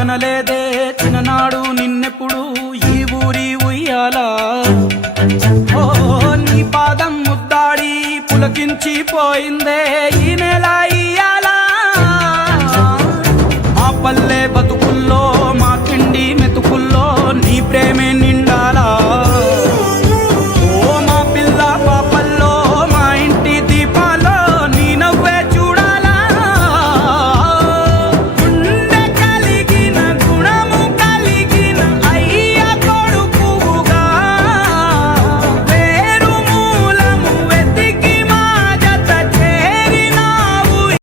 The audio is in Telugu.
అనలేదే చిన్ననాడు నిన్నెప్పుడు ఈ ఊరి ఉయ్యాలా ఓ నీ పాదం ముద్దాడి పులకించిపోయిందే ఈ నెల